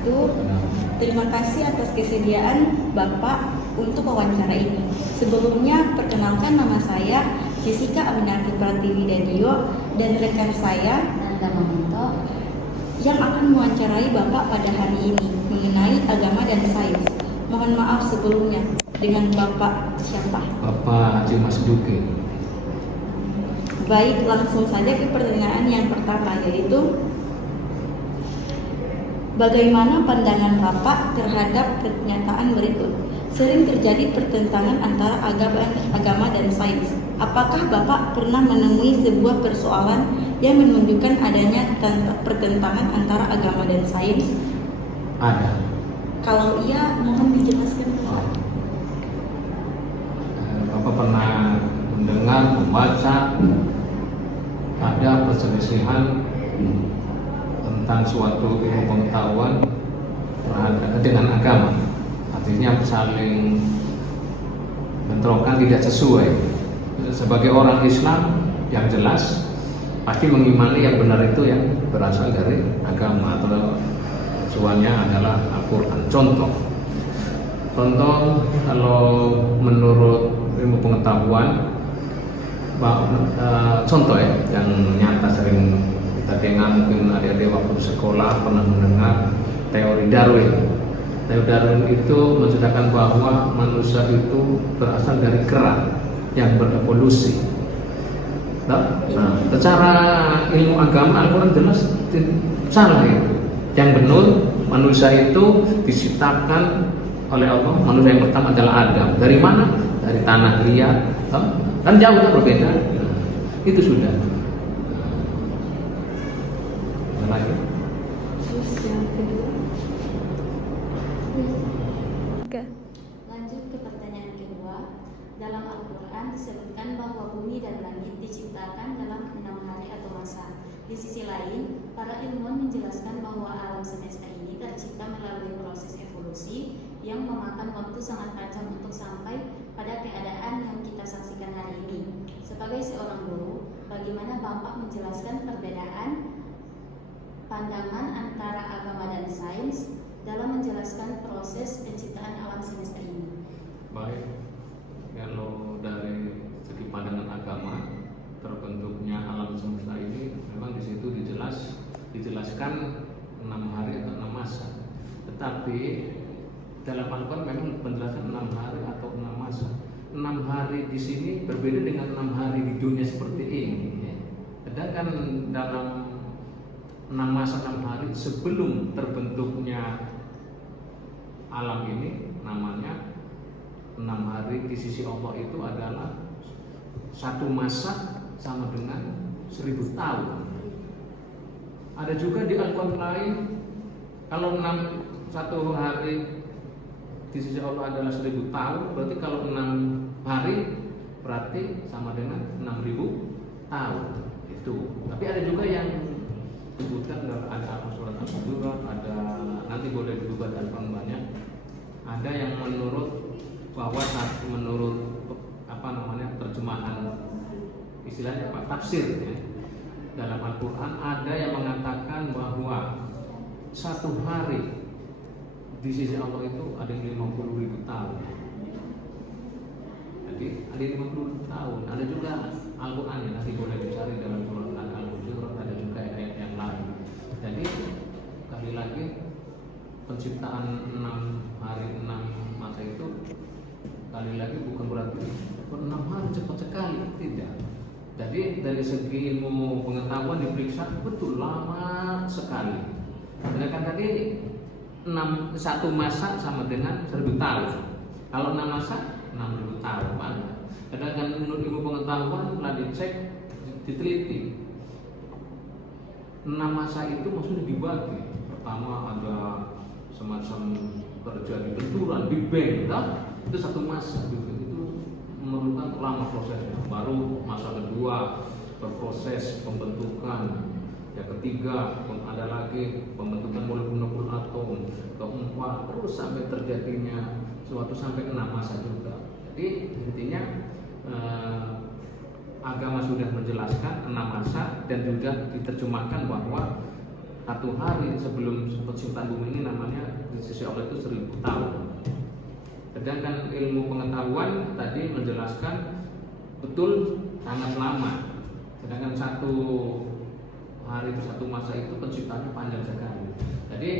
wabarakatuh. Terima kasih atas kesediaan Bapak untuk wawancara ini. Sebelumnya, perkenalkan nama saya Jessica Aminarti Pratiwi Dadio dan rekan saya Nanda Mamunto yang akan mewawancarai Bapak pada hari ini mengenai agama dan sains. Mohon maaf sebelumnya, dengan Bapak siapa? Bapak Haji Mas Duki. Baik, langsung saja ke pertanyaan yang pertama, yaitu bagaimana pandangan Bapak terhadap pernyataan berikut? Sering terjadi pertentangan antara agama dan sains. Apakah Bapak pernah menemui sebuah persoalan yang menunjukkan adanya pertentangan antara agama dan sains? Ada. Kalau iya, mohon dijelaskan. Bapak pernah mendengar, membaca ada perselisihan tentang suatu ilmu pengetahuan dengan agama, artinya saling bentrokan, tidak sesuai. Sebagai orang Islam yang jelas pasti mengimani yang benar itu yang berasal dari agama atau tujuannya adalah Al-Quran. Contoh kalau menurut ilmu pengetahuan, contoh ya yang nyata sering kita dengar, mungkin adik-adik waktu di sekolah pernah mendengar teori Darwin. Teori Darwin itu menceritakan bahwa manusia itu berasal dari kera yang berevolusi. Nah, secara ilmu agama Al-Quran jelas salah itu. Yang benar, manusia itu diciptakan oleh Allah. Manusia yang pertama adalah Adam. Dari mana? Dari tanah liat. Kan jauhnya berbeda. Itu sudah. Lagi. Terus yang kedua. Lanjut ke pertanyaan kedua. Dalam Al-Quran disebutkan bahwa bumi dan langit diciptakan dalam 6 hari atau masa. Di sisi lain, para ilmuwan menjelaskan bahwa alam semesta ini tercipta melalui proses evolusi yang memakan waktu sangat panjang untuk sampai pada keadaan yang kita saksikan hari ini. Sebagai seorang guru, bagaimana Bapak menjelaskan perbedaan pandangan antara agama dan sains dalam menjelaskan proses penciptaan alam semesta ini? Baik, kalau dari segi pandangan agama, terbentuknya alam semesta ini memang di situ dijelaskan 6 hari atau 6 masa. Tetapi dalam Al-Quran memang penjelasan 6 hari atau 6 masa. 6 hari di sini berbeda dengan 6 hari di dunia seperti ini. Sedangkan dalam 6 masa 6 hari sebelum terbentuknya alam ini, namanya 6 hari di sisi Allah itu adalah satu masa sama dengan 1000 tahun. Ada juga di Al-Quran lain, kalau 1 hari di sisi Allah adalah 1000 tahun, berarti kalau 6 hari berarti sama dengan 6000 tahun. Itu. Tapi ada juga yang disebutkan ada surat Al-Hujurat, ada, nanti boleh dibuka dan banyak. Ada yang menurut bahwa menurut terjemahan istilahnya tafsir ya, dalam Al-Quran ada yang mengatakan bahwa 1 hari di sisi Allah itu ada 50.000 tahun. Jadi ada 50 tahun. Ada juga Al-Quran yang nanti boleh dicari dalam surat Al-Hujurat, ada juga ayat yang lain. Jadi sekali lagi penciptaan 6 hari 6 masa itu kali lagi bukan berarti 6 hari cepat sekali, tidak. Jadi dari segi ilmu pengetahuan diperiksa betul lama sekali. Sedangkan tadi 1 masa sama dengan 1000 tahun. Kalau 6 masa 6000 tahun. Sedangkan menurut ilmu pengetahuan telah dicek, diteliti, 6 masa itu maksudnya dibagi. Pertama ada semacam terjadi benturan, Big Bang, itu 1 masa. Itu memerlukan lama prosesnya. Baru masa kedua berproses pembentukan. Yang ketiga ada lagi pembentukan molekul atom. Keempat terus sampai terjadinya suatu sampai 6 masa juga. Jadi intinya agama sudah menjelaskan 6 masa dan juga diterjemahkan bahwa satu hari sebelum penciptaan bumi ini namanya di sisi Allah itu 1000 tahun. Sedangkan ilmu pengetahuan tadi menjelaskan betul sangat lama. Sedangkan satu hari itu, satu masa itu penciptaannya panjang sekali. Jadi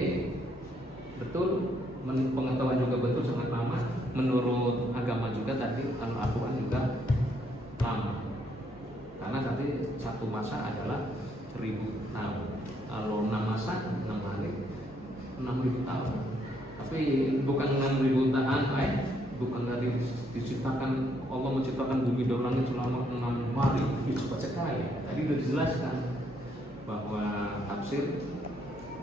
betul pengetahuan juga betul sangat lama. Menurut agama juga tadi Al-Quran juga lama. Karena tadi satu masa adalah 1000 tahun. Kalau 6 masa 6 hari 6000 tahun. Tapi bukan 6000 tahun, bukan dari diciptakan Allah menciptakan bumi dan langit selama 6 hari. Itu cepat sekali. Tadi sudah dijelaskan bahwa tafsir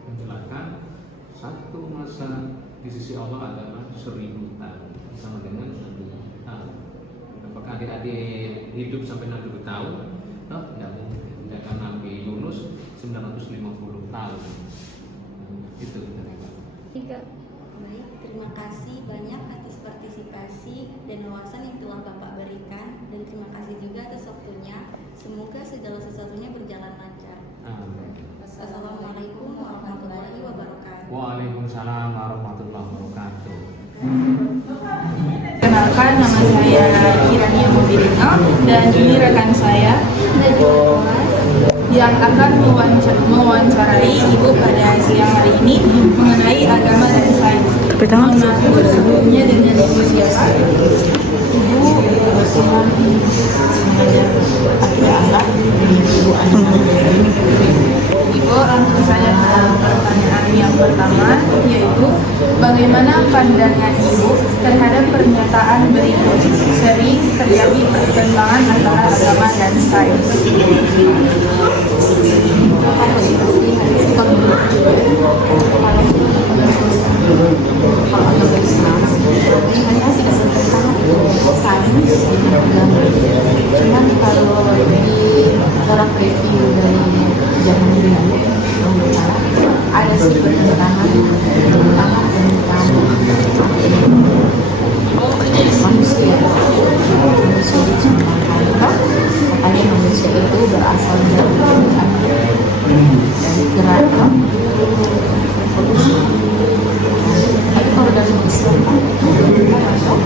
menjelaskan satu masa di sisi Allah adalah 1000 tahun, sama dengan 6000 tahun. Apakah adik-adik hidup sampai 6000 tahun? No, tidak mungkin. Sedangkan Nabi Yunus 950 tahun. Itu ternyata. Baik, terima kasih banyak atas partisipasi dan wawasan yang telah Bapak berikan, dan terima kasih juga atas waktunya. Semoga segala sesuatunya berjalan lancar. Amin. Assalamualaikum warahmatullahi wabarakatuh. Waalaikumsalam warahmatullahi wabarakatuh. Kenalkan, nama saya Kirania Mubirino dan ini rekan saya yang akan mewawancarai Ibu pada siang hari ini mengenai agama dan sains. Mengaku sebelumnya dengan Ibu siapa? Ibu Ibu, langsung saja ke pertanyaan yang pertama, yaitu bagaimana pandangan Ibu terhadap pernyataan berikut? Sering terjadi pertentangan antara agama dan sains. Cuman kalau di dalam review dari zaman dulu ada sih pertentangan tentang manusia diciptakan, katanya manusia itu berasal dari gerak evolusi. Tapi kalau dalam Islam kita masuk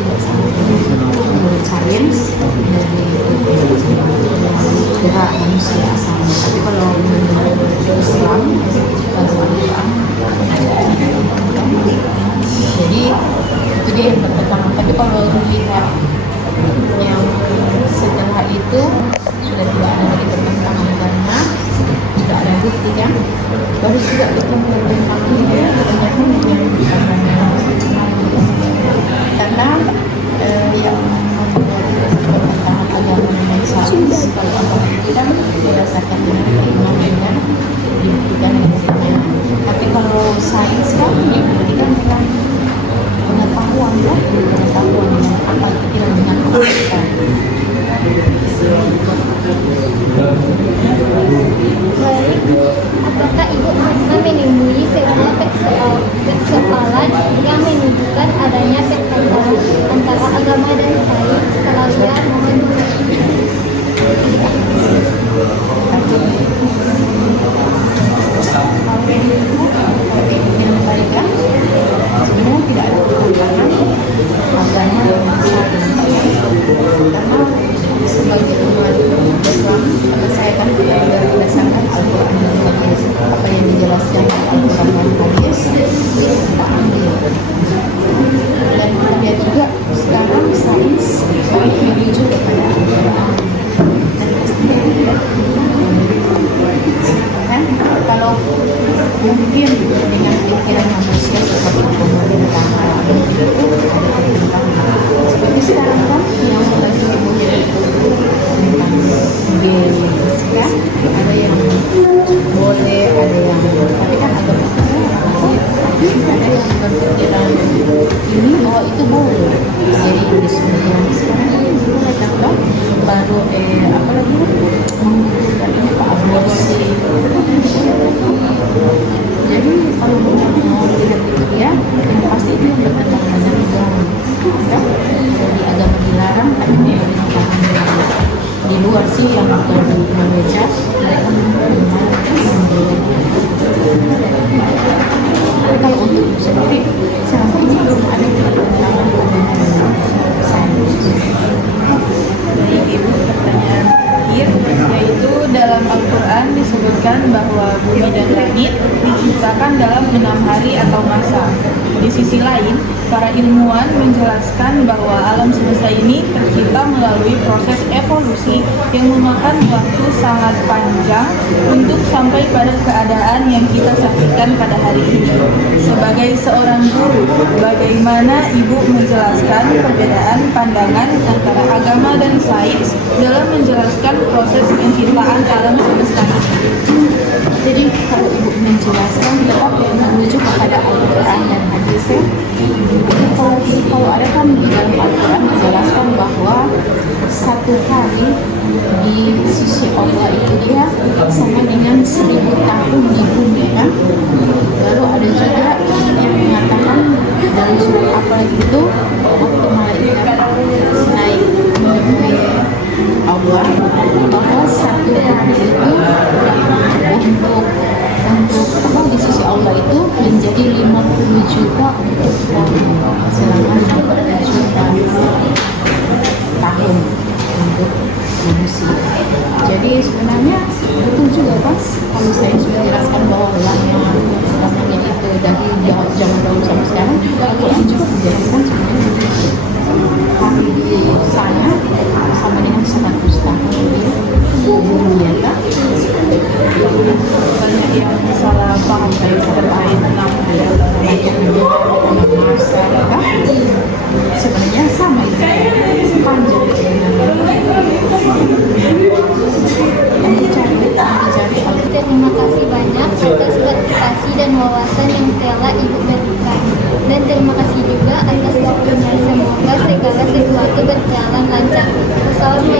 tidak sama menurut sains dari gerak manusia asalnya. Tapi kalau menurut Islam jadi itu dia yang pertama. Tapi kalau dilihat yang setelah itu sudah tidak ada lagi pertentangan karena tidak ada bukti kan. Baru juga kita pertentangannya kebanyakan yang karena yang pertentangan agama dengan sains kalau agama itu kan berdasarkan keimanan dibuktikan buktinya. Tapi kalau sains kan dibuktikan dengan pengetahuan ya, pengetahuan apa itu tidak dengan fakta. Baik, apakah Ibu pernah menemui sebuah persoalan yang menunjukkan adanya pertentangan antara agama dan sains? Kalau ya, mohon sebenarnya tidak ada pertentangan agama dan sains karena sebagai umat Islam saya kan berdasarkan Al-Quran dan hadis, apa yang dijelaskan Al-Quran dan hadis itu kita ambil. Dan kita lihat juga sekarang sains menuju kepada Al-Quran dan hadis. Kan kalau mungkin dengan pikiran manusia seperti pemerintahan itu ada pertentangan. Seperti sekarang kan yang lagi menjadi tentang game kan, ada yang boleh, ada yang tapi kan agama ada yang berpikiran ini bahwa itu boleh. Jadi di sebenarnya sekarang ini boleh tambah baru apa lagi mengumpulkan ini Pak aborsi. Jadi kalau mau tidak itu ya, yang pasti itu yang bertentangan dengan agama. Ya, jadi agama dilarang, tapi di luar sih yang membaca mereka Kalau untuk ibu sendiri, selama ini belum ada perkembangan mengenai sains. Baik Ibu, pertanyaan terakhir yaitu dalam Al-Quran disebutkan bahwa bumi dan langit diciptakan dalam 6 hari atau masa. Di sisi lain, para ilmuwan menjelaskan bahwa alam semesta ini tercipta melalui proses evolusi yang memakan waktu sangat panjang untuk sampai pada keadaan yang kita saksikan pada hari ini. Sebagai seorang guru, bagaimana Ibu menjelaskan perbedaan pandangan antara agama dan sains dalam menjelaskan proses penciptaan alam semesta ini? Jadi kalau ibu menjelaskan tetap menuju kepada Al-Quran dan hadis ya. Jadi kalau ada kan di dalam Al-Quran menjelaskan bahwa satu hari di sisi Allah itu dia sama dengan 1000 tahun di bumi kan. Lalu ada juga yang mengatakan dalam surat apa itu waktu malaikat naik menemui Allah bahwa satu hari itu untuk apa di sisi Allah itu menjadi 50 juta selama 50 juta tahun untuk manusia. Jadi sebenarnya betul juga Mas kalau saya sudah jelaskan bahwa lamanya itu dari zaman dahulu sampai sekarang Al-Quran juga menjelaskan sebenarnya hari di sana sama dengan 100 tahun di dunia kan. Banyak yang salah paham terkait 6 masa kan sebenarnya sama itu panjang Terima kasih banyak atas motivasi dan wawasan yang telah Ibu berikan. Dan terima kasih juga atas waktunya. Semoga segala sesuatu berjalan lancar. Wassalamualaikum